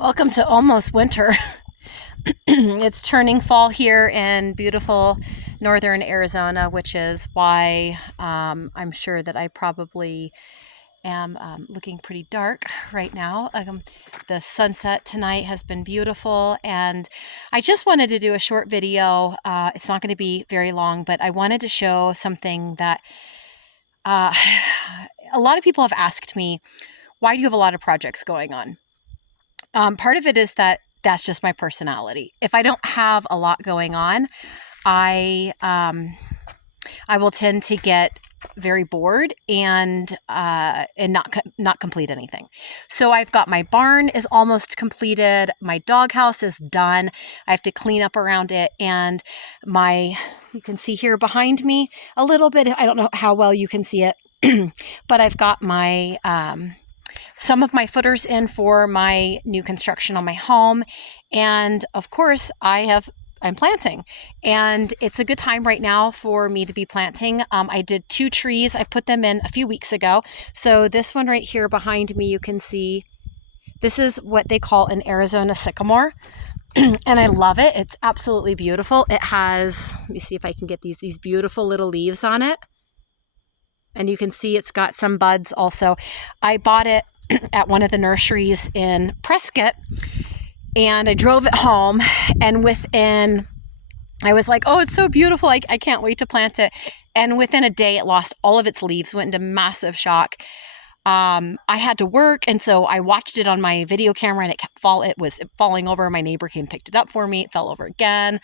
Welcome to almost winter. It's turning fall here in beautiful northern Arizona, which is why I'm sure that I probably am looking pretty dark right now. The sunset tonight has been beautiful, and I just wanted to do a short video. It's not going to be very long, but I wanted to show something that a lot of people have asked me, why do you have a lot of projects going on? Part of it is that that's just my personality. If I don't have a lot going on, I will tend to get very bored and not complete anything. So I've got my barn is almost completed. My doghouse is done. I have to clean up around it, and you can see here behind me a little bit. I don't know how well you can see it, but I've got my some of my footers in for my new construction on my home. And of course, I'm planting, and it's a good time right now for me to be planting. I did 2 trees. I put them in a few weeks ago. So this one right here behind me, you can see, this is what they call an Arizona sycamore. And I love it. It's absolutely beautiful. It has, let me see if I can get these beautiful little leaves on it. And you can see it's got some buds also. I bought it at one of the nurseries in Prescott, and I drove it home, and I was like, oh, it's so beautiful. I can't wait to plant it. And within a day, it lost all of its leaves, went into massive shock. I had to work, and so I watched it on my video camera, and it was falling over. My neighbor came and picked it up for me. It fell over again.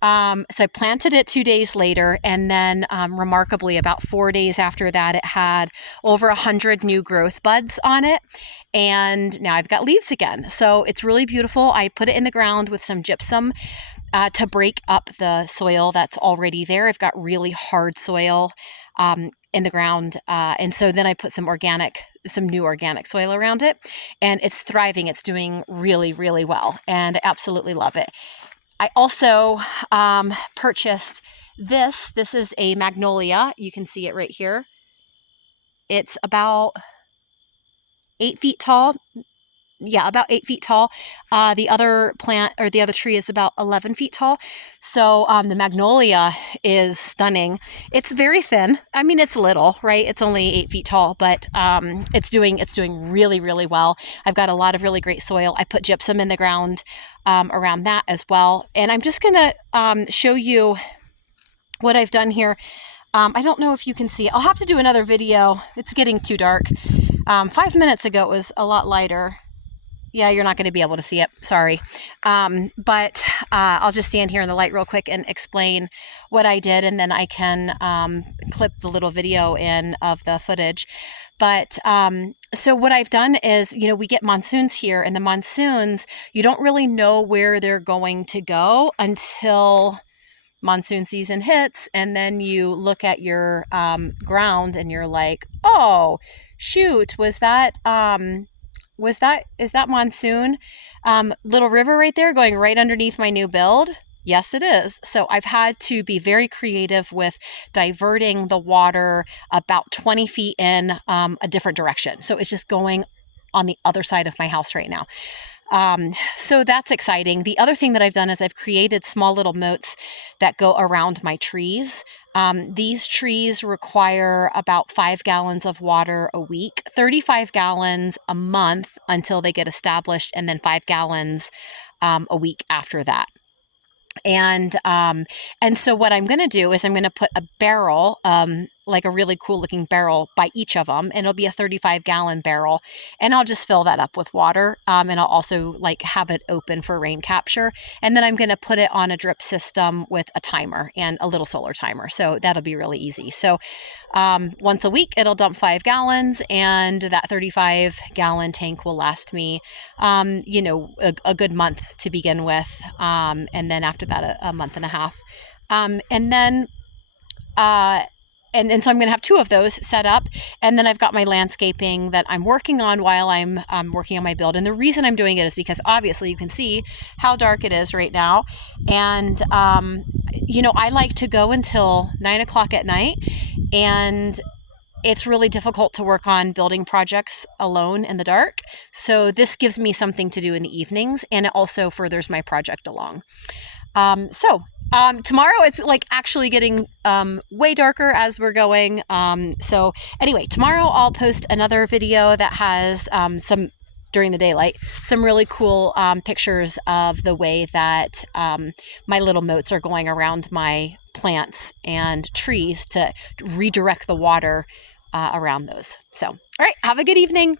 So I planted it 2 days later, and then remarkably, about 4 days after that, it had over 100 new growth buds on it, and now I've got leaves again. So it's really beautiful. I put it in the ground with some gypsum to break up the soil that's already there. I've got really hard soil in the ground, and so then I put some new organic soil around it, and it's thriving. It's doing really, really well, and I absolutely love it. I also purchased this. This is a magnolia. You can see it right here. It's about 8 feet tall. Yeah, about 8 feet tall. The other plant, or the other tree, is about 11 feet tall. So the magnolia is stunning. It's very thin. I mean, it's little, right? It's only 8 feet tall, but it's doing really, really well. I've got a lot of really great soil. I put gypsum in the ground around that as well. And I'm just gonna show you what I've done here. I don't know if you can see it. I'll have to do another video. It's getting too dark. 5 minutes ago, it was a lot lighter. Yeah, you're not going to be able to see it. Sorry. But I'll just stand here in the light real quick and explain what I did, and then I can clip the little video in of the footage. But so what I've done is, we get monsoons here, and the monsoons, you don't really know where they're going to go until monsoon season hits, and then you look at your ground and you're like, oh, shoot, is that monsoon little river right there going right underneath my new build? Yes, it is. So I've had to be very creative with diverting the water about 20 feet in a different direction. So it's just going on the other side of my house right now. So that's exciting. The other thing that I've done is I've created small little moats that go around my trees. These trees require about 5 gallons of water a week, 35 gallons a month until they get established, and then 5 gallons a week after that. And so what I'm going to do is I'm going to put a barrel, like a really cool looking barrel by each of them, and it'll be a 35-gallon barrel, and I'll just fill that up with water. And I'll also have it open for rain capture. And then I'm going to put it on a drip system with a timer and a little solar timer. So that'll be really easy. So once a week, it'll dump 5 gallons, and that 35-gallon tank will last me, a good month to begin with. And then after that, a month and a half. And so I'm going to have 2 of those set up. And then I've got my landscaping that I'm working on while I'm working on my build. And the reason I'm doing it is because obviously you can see how dark it is right now. And, I like to go until 9 o'clock at night. And it's really difficult to work on building projects alone in the dark. So this gives me something to do in the evenings, and it also furthers my project along. Tomorrow it's like actually getting way darker as we're going. So anyway, tomorrow I'll post another video that has some during the daylight, some really cool pictures of the way that my little moats are going around my plants and trees to redirect the water around those. So, all right, have a good evening.